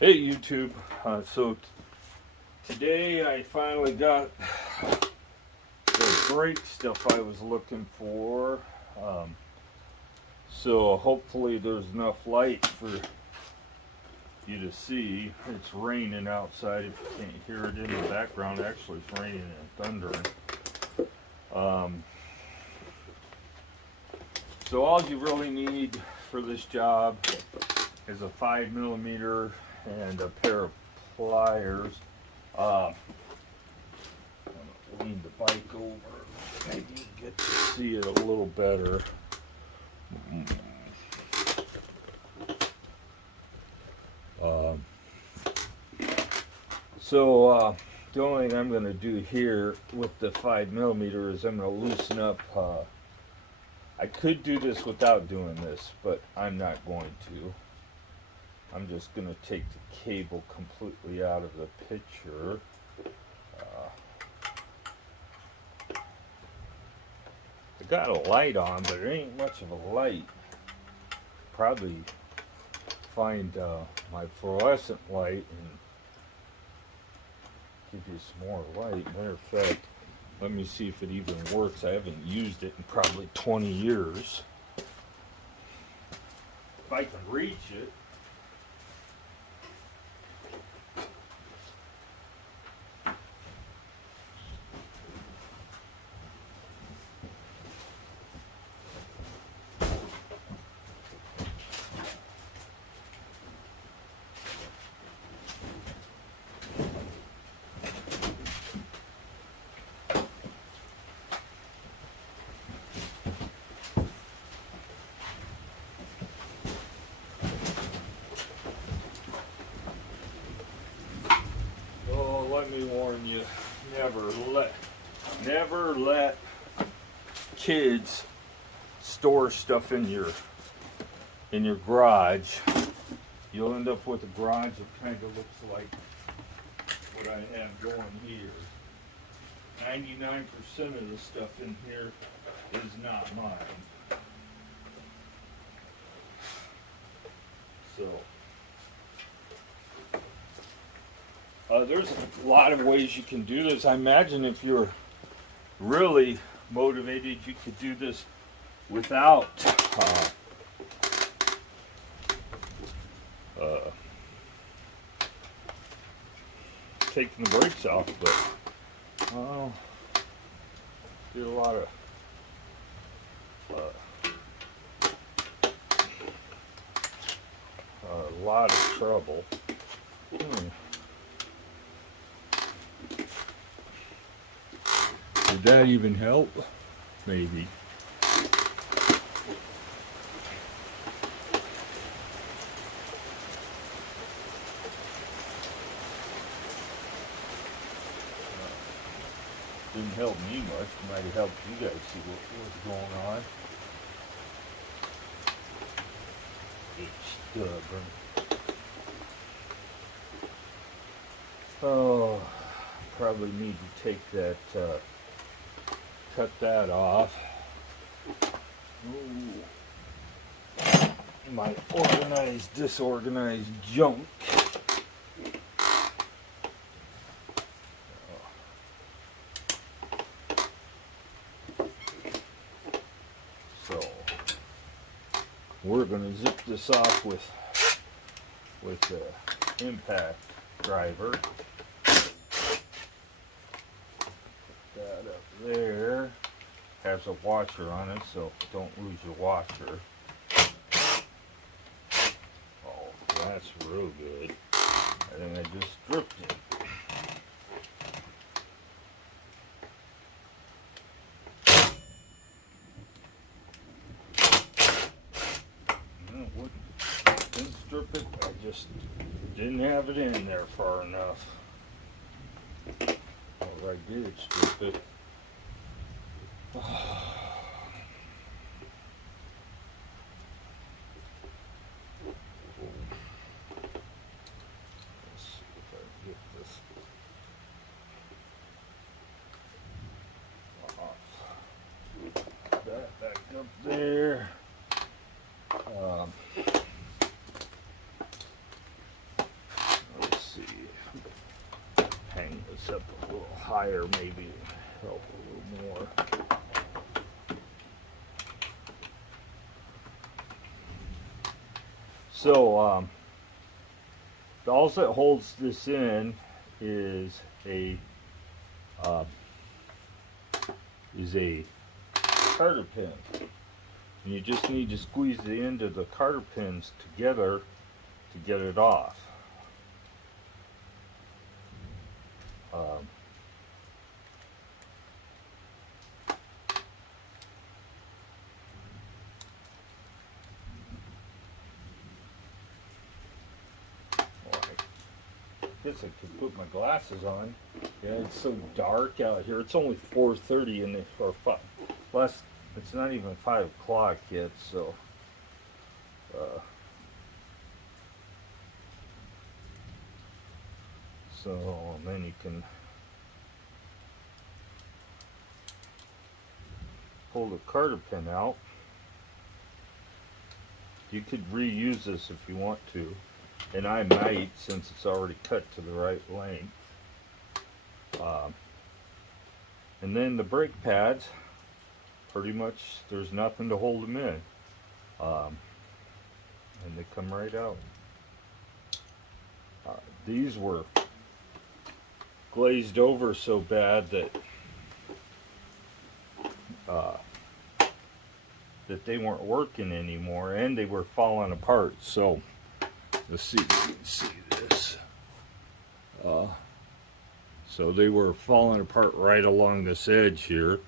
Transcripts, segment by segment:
Hey YouTube, today I finally got the brake stuff I was looking for. So hopefully there's enough light for you to see. It's raining outside if you can't hear it in the background. Actually it's raining and thundering. So all you really need for this job is a 5mm and a pair of pliers. I'm gonna lean the bike over. Maybe you get to see it a little better. The only thing I'm going to do here with the 5mm is I'm going to loosen up. I could do this without doing this, but I'm not going to. I'm just going to take the cable completely out of the picture. I got a light on, but it ain't much of a light. Probably find my fluorescent light and give you some more light. Matter of fact, let me see if it even works. I haven't used it in probably 20 years. If I can reach it. Let me warn you, never let kids store stuff in your garage. You'll end up with a garage that kind of looks like what I have going here. 99% of the stuff in here is not mine. So there's a lot of ways you can do this. I imagine if you're really motivated, you could do this without taking the brakes off, but did a lot of trouble. Did that even help? Maybe. Didn't help me much. Might have helped you guys see what's going on. It's stubborn. Oh, probably need to take that, cut that off. Ooh. My organized, disorganized junk. So we're going to zip this off with the impact driver. That up there has a washer on it, so don't lose your washer. Oh, that's real good. I think I just stripped it. Didn't strip it, I just didn't have it in there far enough. Or I did strip it. Let's see if I can get this off. That back up there. higher maybe help a little more. So all that holds this in is a carter pin. And you just need to squeeze the end of the carter pins together to get it off. I guess I could put my glasses on. Yeah, it's so dark out here. It's only 4:30 in the or 5. Last, it's not even 5 o'clock yet. So, and then you can pull the carter pin out. You could reuse this if you want to. And I might, since it's already cut to the right length. And then the brake pads, pretty much there's nothing to hold them in. And they come right out. These were glazed over so bad that they weren't working anymore, and they were falling apart. So let's see if you can see this. So they were falling apart right along this edge here.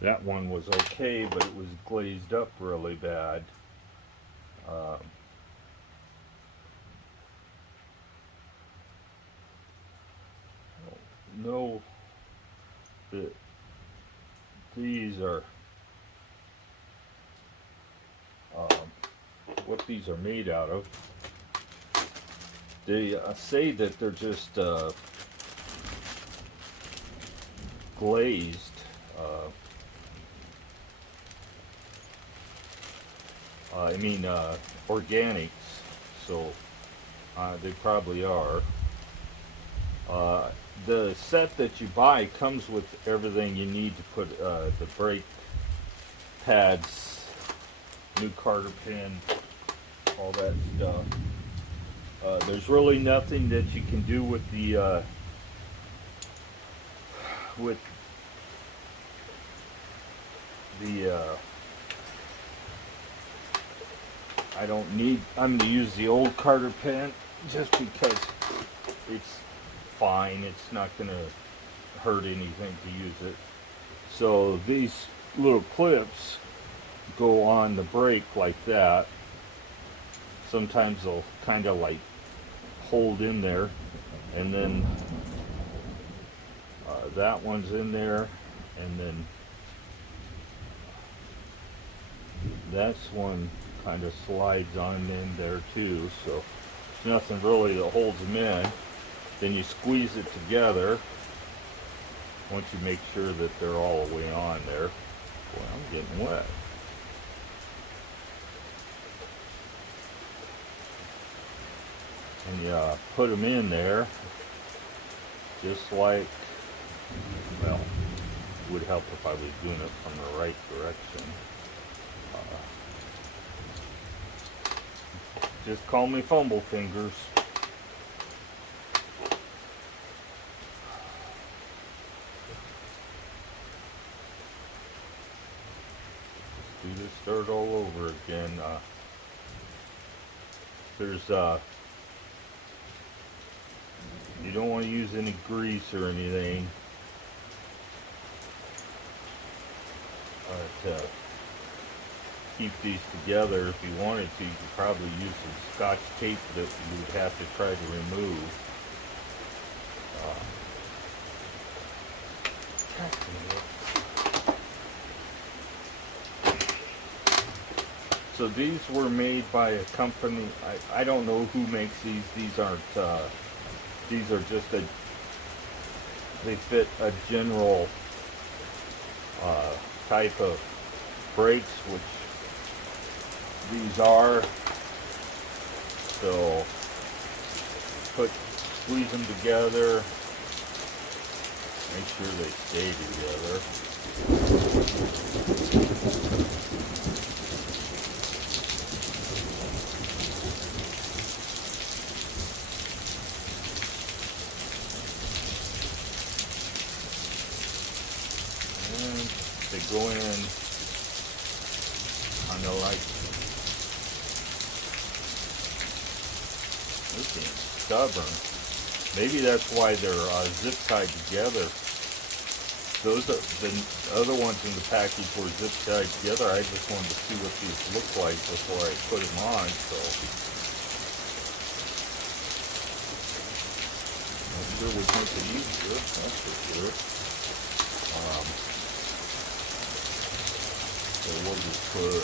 That one was okay, but it was glazed up really bad. Know that these are what these are made out of. They say that they're just glazed. Organics, so they probably are. The set that you buy comes with everything you need to put the brake pads, new carter pin, all that stuff. There's really nothing that you can do with the I'm going to use the old carter pin just because it's fine. It's not going to hurt anything to use it. So these little clips go on the brake like that. Sometimes they'll kind of like hold in there, and then that one's in there, and then that's one kind of slides on in there too. So there's nothing really that holds them in. Then you squeeze it together once you make sure that they're all the way on there. Boy, I'm getting wet. And you put them in there just like, well, it would help if I was doing it from the right direction. Just call me fumble fingers. Do this dirt all over again. There's you don't want to use any grease or anything to keep these together. If you wanted to, you could probably use some Scotch tape that you would have to try to remove. So these were made by a company. I don't know who makes these. These aren't. These are just they fit a general type of brakes, which these are. So squeeze them together. Make sure they stay together. And they go in kind of like this thing's stubborn. Maybe that's why they're zip tied together. Those are, the other ones in the package were zip tied together. I just wanted to see what these look like before I put them on. So I'm sure would make it easier. That's for sure. So we'll just put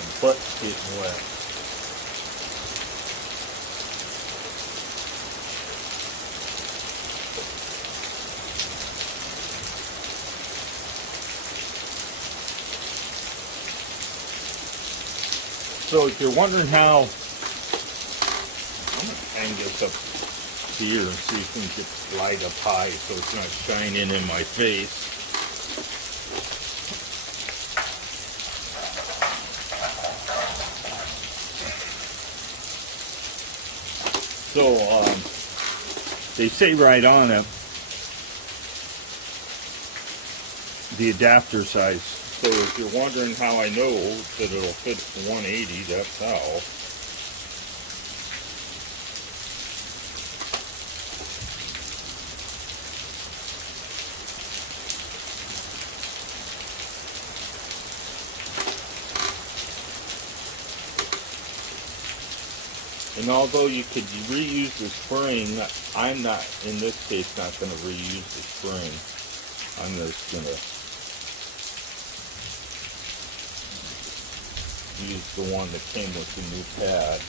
some butt's getting wet. So if you're wondering how, I'm going to hang this up here and see if we can get the light up high so it's not shining in my face. So they say right on it, the adapter size. So if you're wondering how I know that it'll fit 180, that's how. And although you could reuse the spring, I'm not, in this case, not going to reuse the spring. I'm just going to use the one that came with the new pad.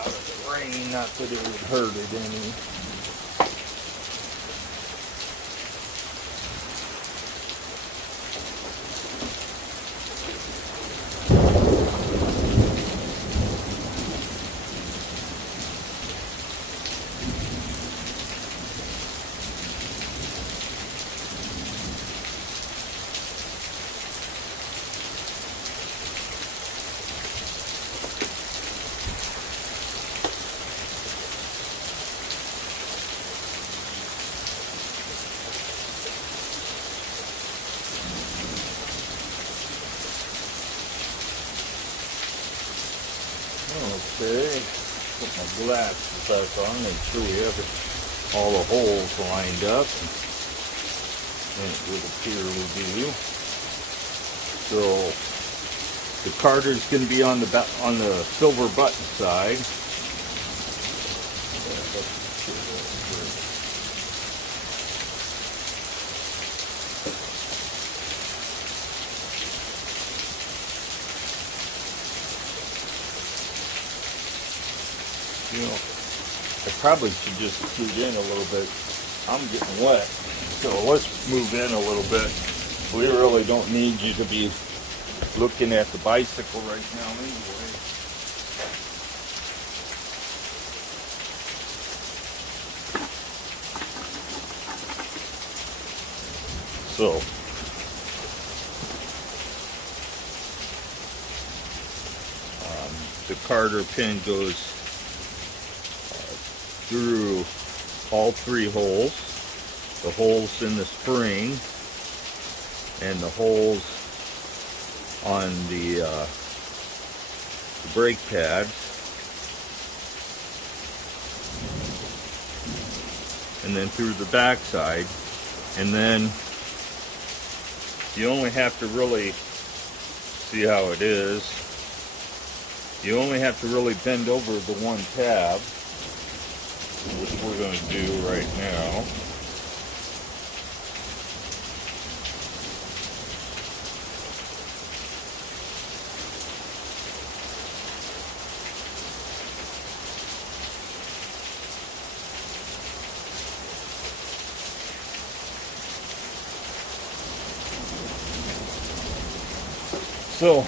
Out of the rain, not that it would hurt it any. Okay, put my glasses back on, make sure we have all the holes lined up, and it would appear we do. So the Carter's going to be on the silver button side. You know, I probably should just scoot in a little bit. I'm getting wet, so let's move in a little bit. We really don't need you to be looking at the bicycle right now anyway. So, the Carter pin goes through all three holes, the holes in the spring and the holes on the brake pads, and then through the back side. And then you only have to really see how it is. You only have to really bend over the one tab, which we're going to do right now. So,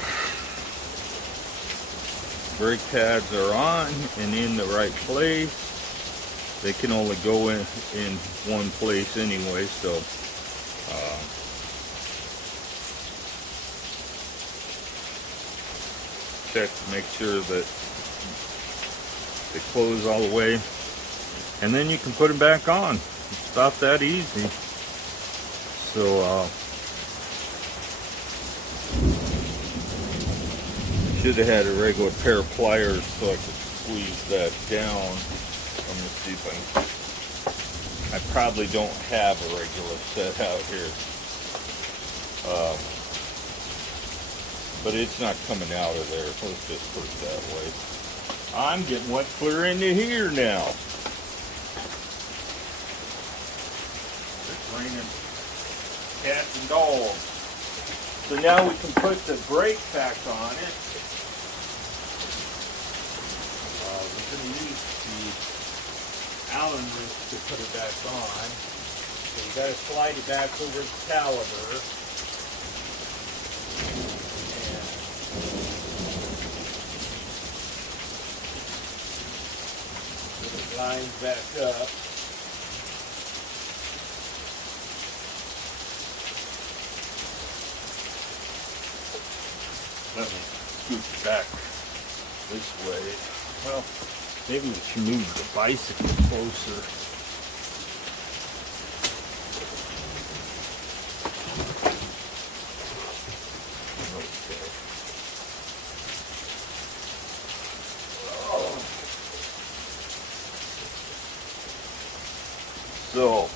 brake pads are on and in the right place. They can only go in one place anyway, so check to make sure that they close all the way, and then you can put them back on. It's about that easy. So should have had a regular pair of pliers so I could squeeze that down. Let me see if I probably don't have a regular set out here. But it's not coming out of there. Let's just put it that way. I'm getting wet clear into here now. It's raining cats and dogs. So now we can put the brake pack on it. We're going to use the Allen wrench to put it back on. So you got to slide it back over the caliper. And it lines back up. Let me scoot it back this way. Well, maybe we should move the bicycle closer. Okay. Oh.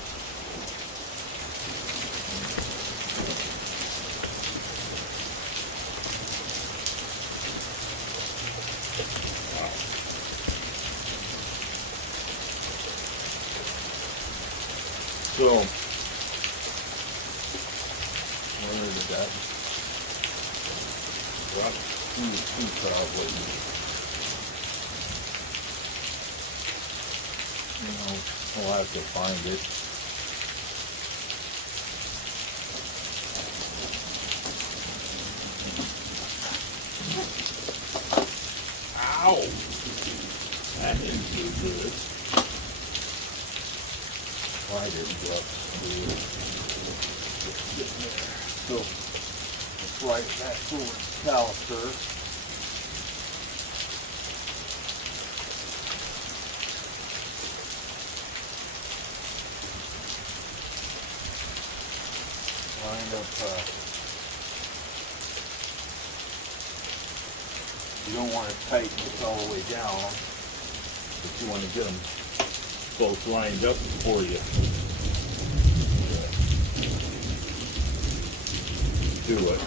So, where did that drop? Two probably. You know, I'll have to find it. Ow! That didn't feel good. Why didn't drop through? So, let's slide it back towards the caliper. Line up, you don't want to tighten this all the way down, but you want to get them both lined up for you. Do it.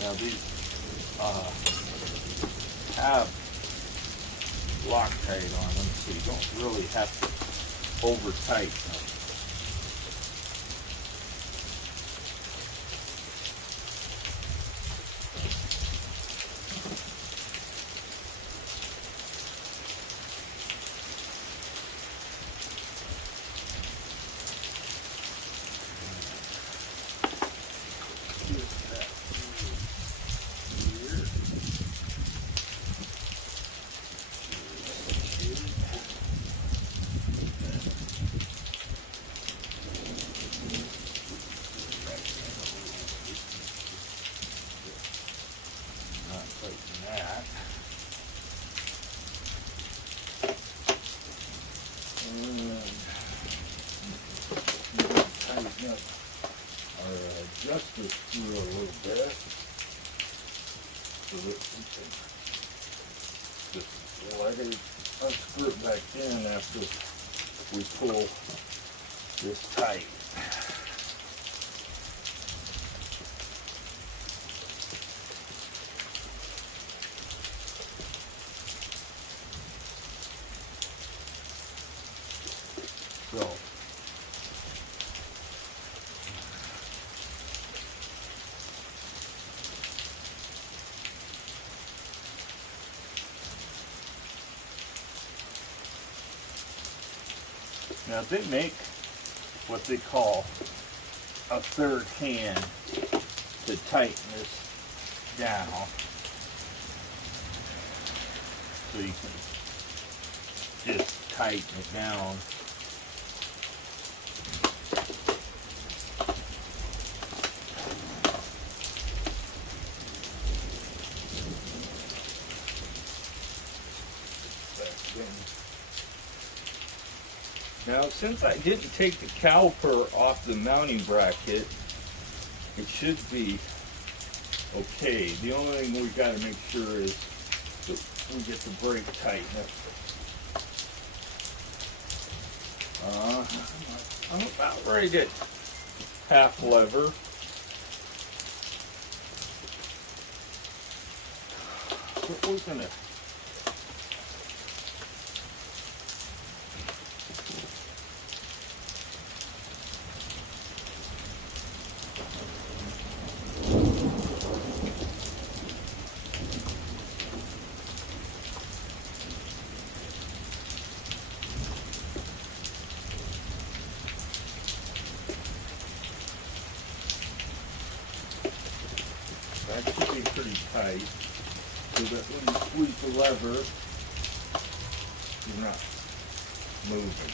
Now these have Loctite on them, so you don't really have to over tighten them. Adjust this screw a little bit so that we can just let it unscrew it back in after we pull this tight. So Now they make what they call a third hand to tighten this down. So you can just tighten it down. Now, since I didn't take the caliper off the mounting bracket, it should be okay. The only thing we got to make sure is that we get the brake tight enough. I'm about ready to half lever. But we're gonna that should be pretty tight, so that when you squeeze the lever, you're not moving.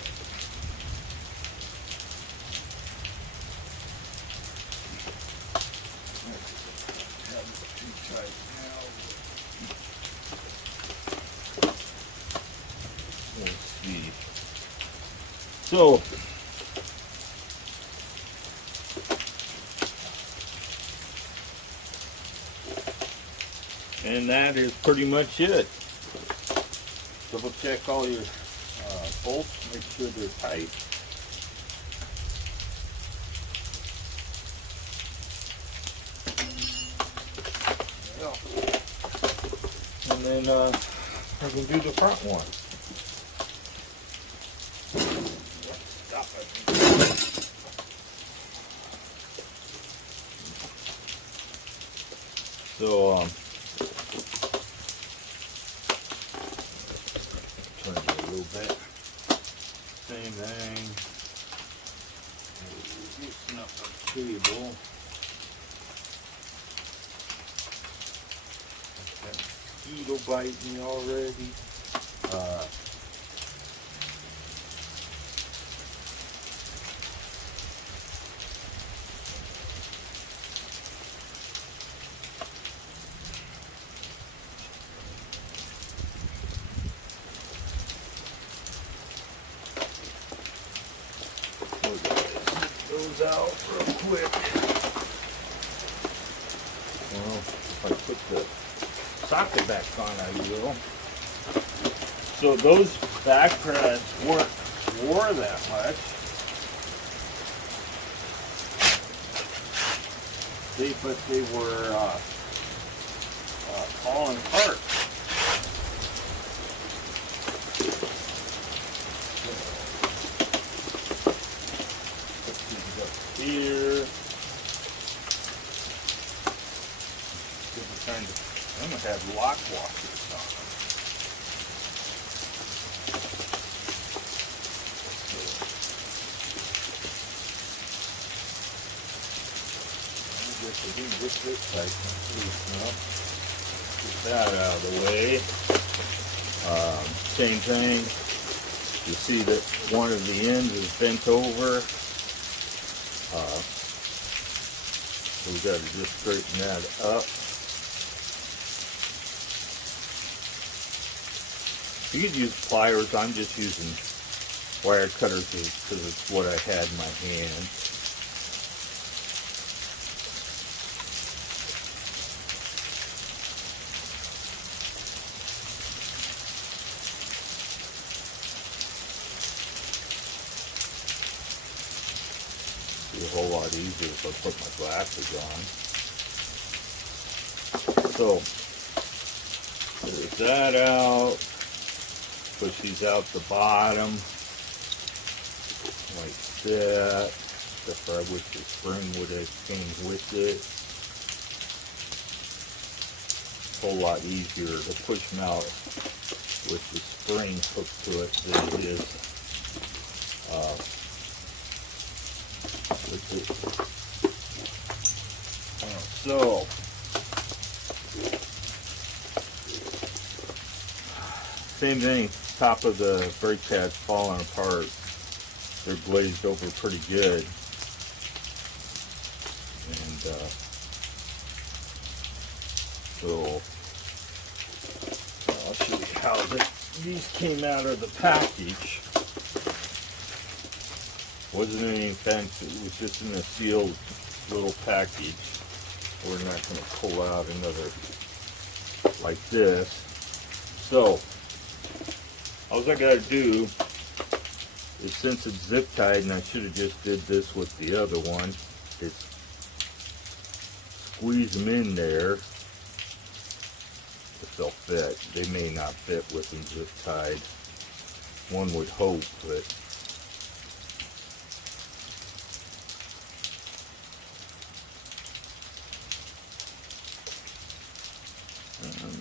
That's too tight now. Let's see. So, and that is pretty much it. Double check all your bolts, make sure they're tight. And then I can do the front one. Stop it. So turn it a little bit. Same thing. Loosen up the cable. That mosquito bite me already. Those out real quick. Well, if I put the socket back on, I will. So those back pads weren't wore that much. But they were falling apart. Here, different kinds of. I'm gonna have lock washers on them. I guess I didn't get this tight enough. Get that out of the way. Same thing. You see that one of the ends is bent over. So we got to just straighten that up. You could use pliers. I'm just using wire cutters because it's what I had in my hand. A whole lot easier if I put my glasses on. So there's that out. Push these out the bottom like that. Except for I wish the spring would have came with it. A whole lot easier to push them out with the spring hooked to it than it is So, same thing, top of the brake pads falling apart. They're glazed over pretty good. And so, I'll show you how these came out of the package. Wasn't anything fancy, it was just in a sealed little package. We're not going to pull out another like this. So, all I got to do is, since it's zip tied, and I should have just did this with the other one, is squeeze them in there if they'll fit. They may not fit with them zip tied. One would hope, but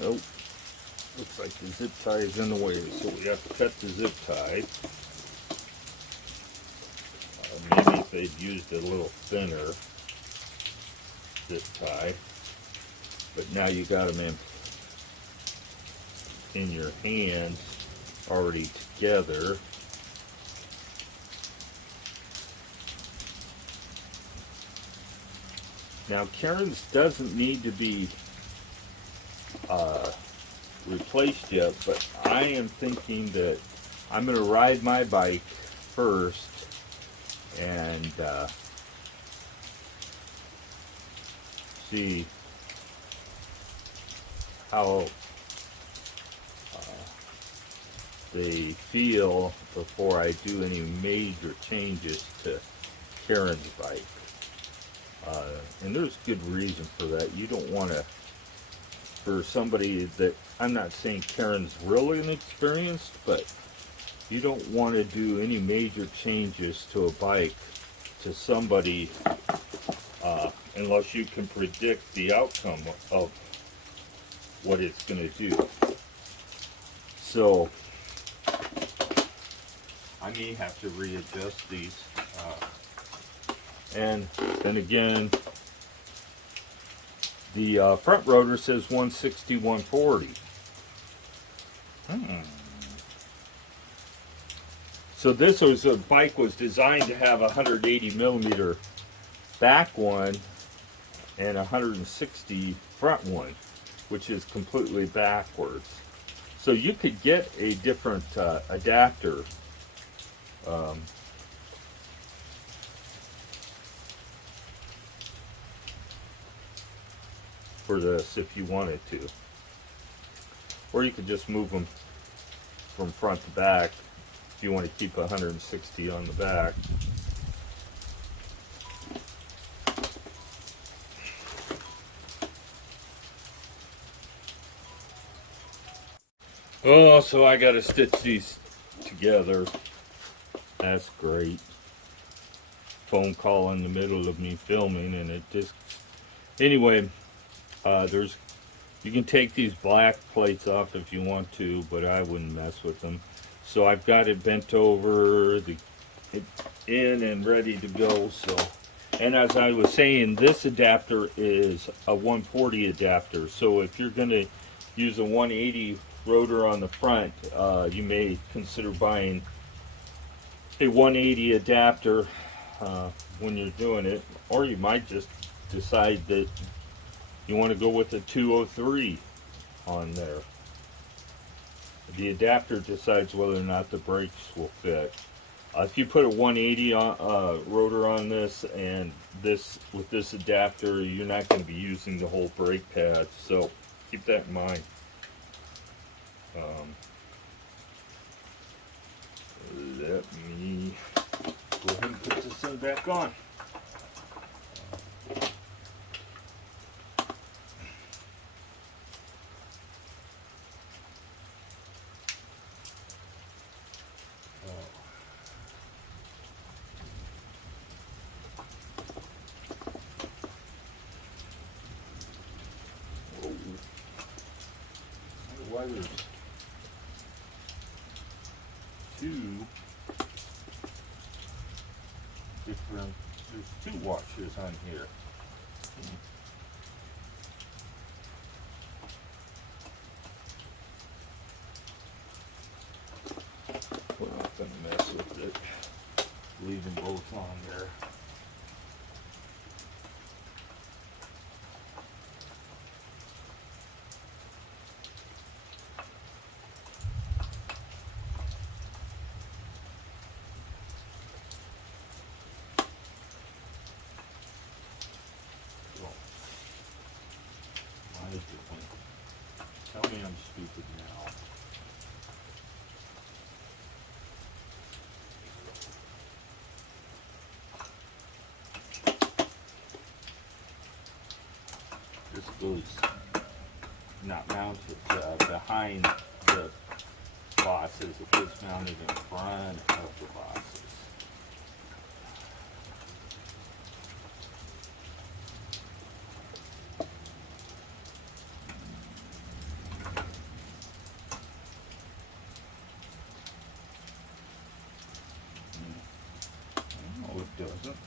nope. Looks like the zip tie is in the way, so we have to cut the zip tie. Maybe if they'd used a little thinner zip tie, but now you got them in your hands already together. Now, Karen's doesn't need to be replaced yet, but I am thinking that I'm going to ride my bike first and see how they feel before I do any major changes to Karen's bike. And there's good reason for that. You don't want to, for somebody that, I'm not saying Karen's really inexperienced, but you don't want to do any major changes to a bike to somebody unless you can predict the outcome of what it's going to do. So I may have to readjust these. And then again, the front rotor says 160, 140. So this was a bike was designed to have a 180 millimeter back one and 160 front one, which is completely backwards. So you could get a different adapter. For this if you wanted to, or you could just move them from front to back if you want to keep 160 on the back. Oh, so I got to stitch these together. That's great. Phone call in the middle of me filming, and it just, anyway. You can take these black plates off if you want to, but I wouldn't mess with them. So I've got it bent over, in and ready to go. So, and as I was saying, this adapter is a 140 adapter. So if you're going to use a 180 rotor on the front, you may consider buying a 180 adapter when you're doing it, or you might just decide that you want to go with a 203 on there. The adapter decides whether or not the brakes will fit. If you put a 180 rotor on this and this with this adapter, you're not going to be using the whole brake pad. So keep that in mind. Let me go ahead and put this thing back on. Why there's two different There's two washers on here. We're not going to mess with it. Leave them both on there. Tell me I'm stupid now. This goes not mounted behind the bosses. It goes mounted in front of the bosses. No, it doesn't.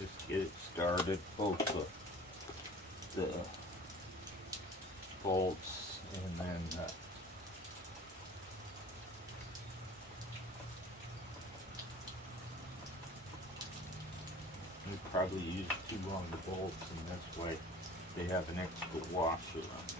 Just get it started, both the bolts, and then we probably use too long the bolts, and that's why they have an extra washer on them.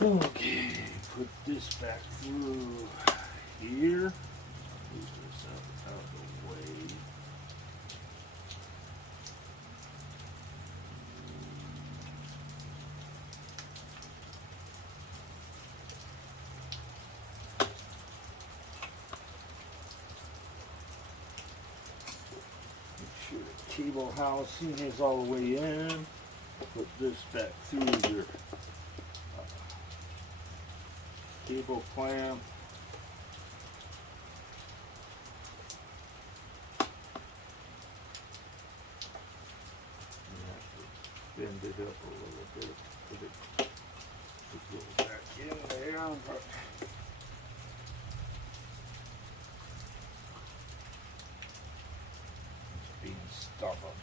Okay, put this back through here. Move this out of the way. Make sure the cable housing is all the way in. Put this back through your cable clamp. You have to bend it up a little bit for it to go back in there, but it's being stubborn.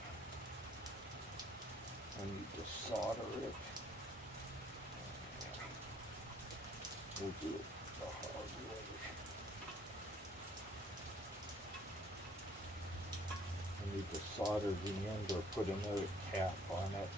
I need to solder it. We'll do it the hard way. I need to solder the end or put another cap on it.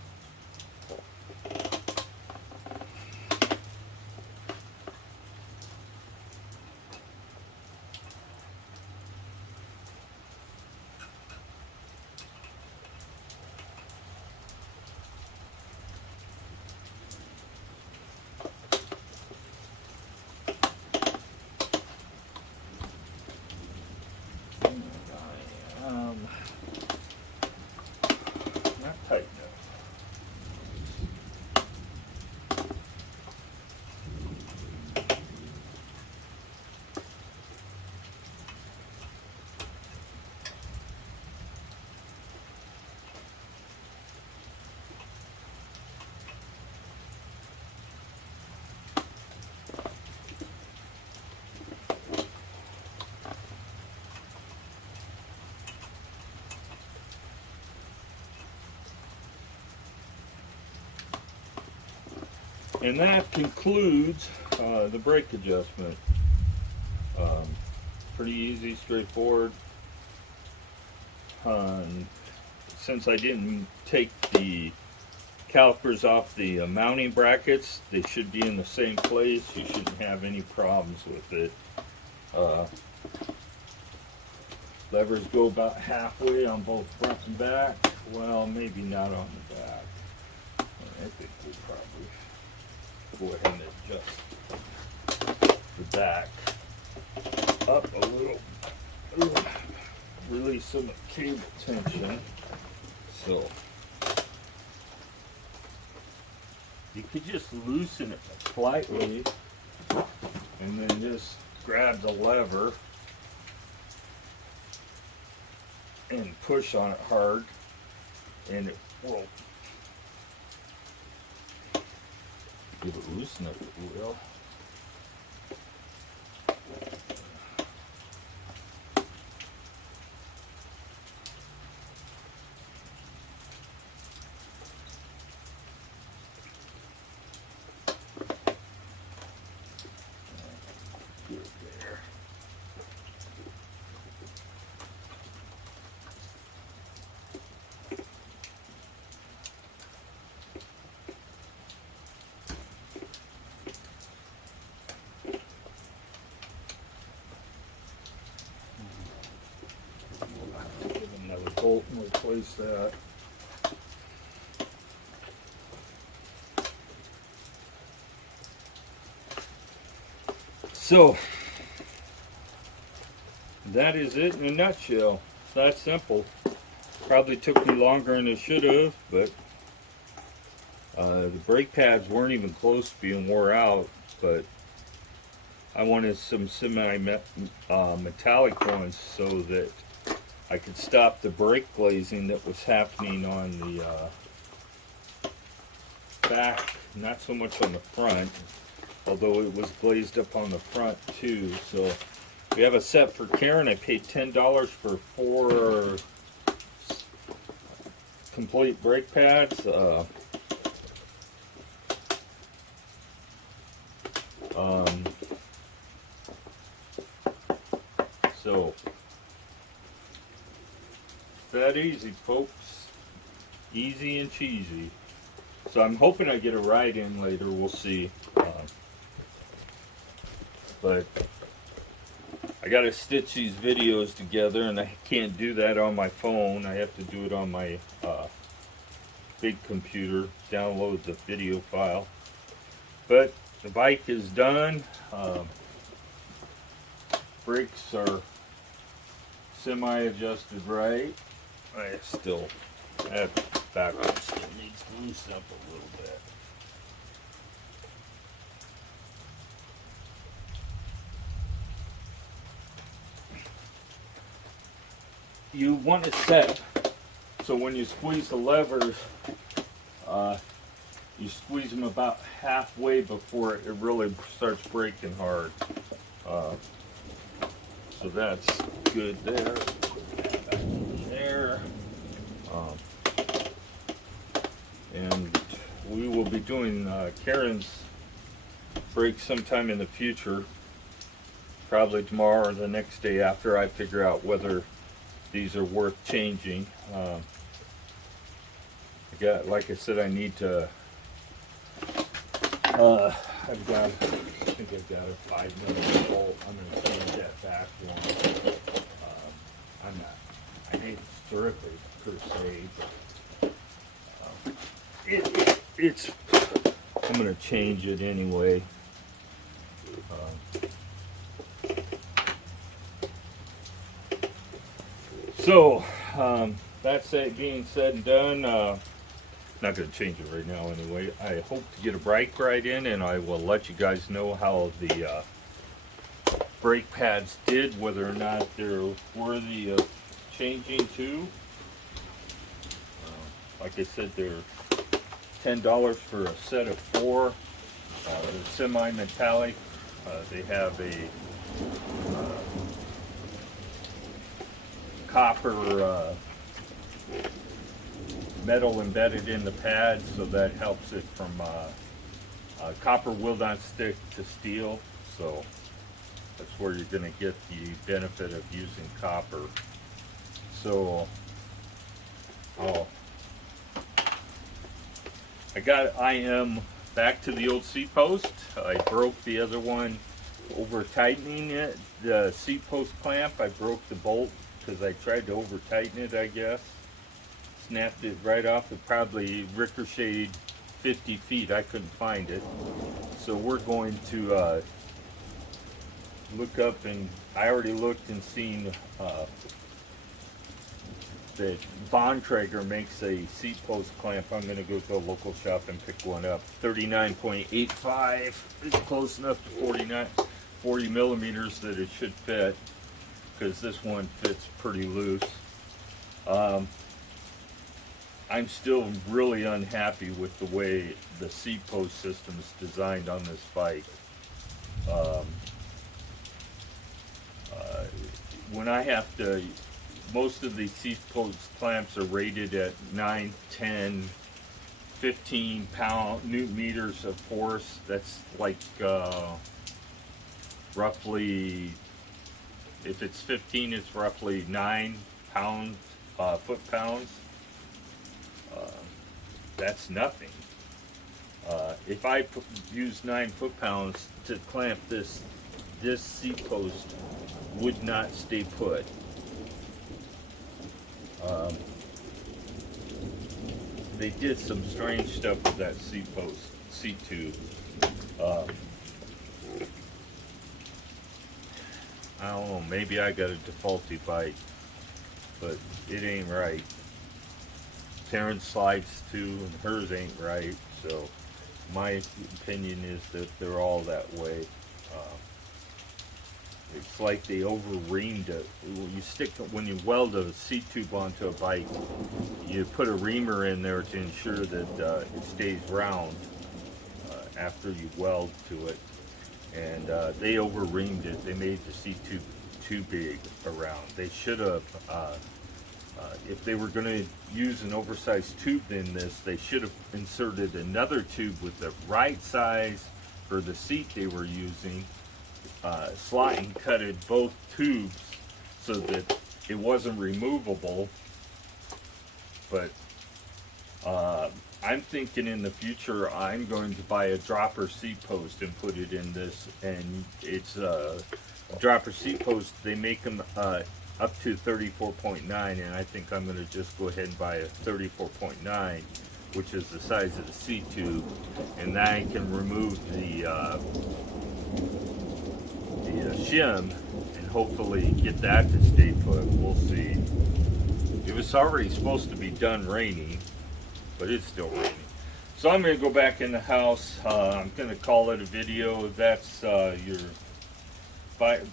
Not tight enough. And that concludes the brake adjustment. Pretty easy, straightforward. Since I didn't take the calipers off the mounting brackets. They should be in the same place. You shouldn't have any problems with it. Levers go about halfway on both front and back. Well, maybe not on the back. I think we'll probably go ahead and adjust the back up a little. Release some cable tension. So you could just loosen it slightly and then just grab the lever and push on it hard, and it will give it loosen it, it will. Bolt and replace that. So that is it in a nutshell. It's that simple. Probably took me longer than it should have, but the brake pads weren't even close to being wore out, but I wanted some metallic ones so that I could stop the brake glazing that was happening on the back, not so much on the front, although it was glazed up on the front too. So we have a set for Karen. I paid $10 for 4 complete brake pads. So that easy, folks. Easy and cheesy. So I'm hoping I get a ride in later. We'll see. But I got to stitch these videos together, and I can't do that on my phone. I have to do it on my big computer. Download the video file. But the bike is done. Brakes are semi-adjusted right. That backwards still needs to loosen up a little bit. You want to set so when you squeeze the levers, you squeeze them about halfway before it really starts braking hard. So that's good there. And we will be doing Karen's brakes sometime in the future, probably tomorrow or the next day after I figure out whether these are worth changing. Like I said, I need to. I think I've got a 5mm bolt. I'm going to change that back one. I hate strictly per se, but I'm going to change it anyway. So that's it being said and done. Not going to change it right now anyway. I hope to get a bike ride in, and I will let you guys know how the brake pads did, whether or not they're worthy of changing to. Like I said, they're $10 for a set of 4. They're semi-metallic. They have a copper metal embedded in the pad, so that helps it from copper will not stick to steel, so that's where you're going to get the benefit of using copper. So I am back to the old seat post. I broke the other one over tightening it. The seat post clamp, I broke the bolt because I tried to over tighten it, I guess. Snapped it right off. It probably ricocheted 50 feet. I couldn't find it. So we're going to look up, and I already looked and seen that Bontrager makes a seat post clamp. I'm going to go to a local shop and pick one up. 39.85 is close enough to 40 millimeters that it should fit, because this one fits pretty loose. I'm still really unhappy with the way the seat post system is designed on this bike. When I have to, most of these seat post clamps are rated at 9, 10, 15 newton meters of force. That's like roughly, if it's 15, it's roughly 9 foot pounds. That's nothing. If I use 9 foot pounds to clamp this seat post would not stay put. They did some strange stuff with that seat tube. I don't know, maybe I got a defaulty bike, but it ain't right. Taryn slides too, and hers ain't right, so my opinion is that they're all that way. It's like they over-reamed it. When you weld a seat tube onto a bike, you put a reamer in there to ensure that it stays round after you weld to it. And they over-reamed it. They made the seat tube too big around. They should have, if they were going to use an oversized tube in this, they should have inserted another tube with the right size for the seat they were using. Slot and cutted both tubes so that it wasn't removable. But I'm thinking in the future I'm going to buy a dropper seat post and put it in this, and it's a dropper seat post. They make them up to 34.9, and I think I'm going to just go ahead and buy a 34.9, which is the size of the seat tube, and then I can remove the shim and hopefully get that to stay put. We'll see. It was already supposed to be done raining, but it's still raining. So I'm going to go back in the house. I'm going to call it a video. That's your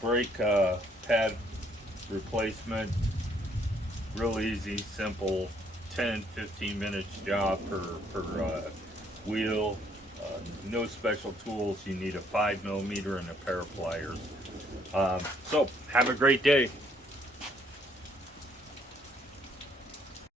brake pad replacement. Real easy, simple, 10-15 minutes job per wheel. No special tools. You need a 5 millimeter and a pair of pliers. So have a great day.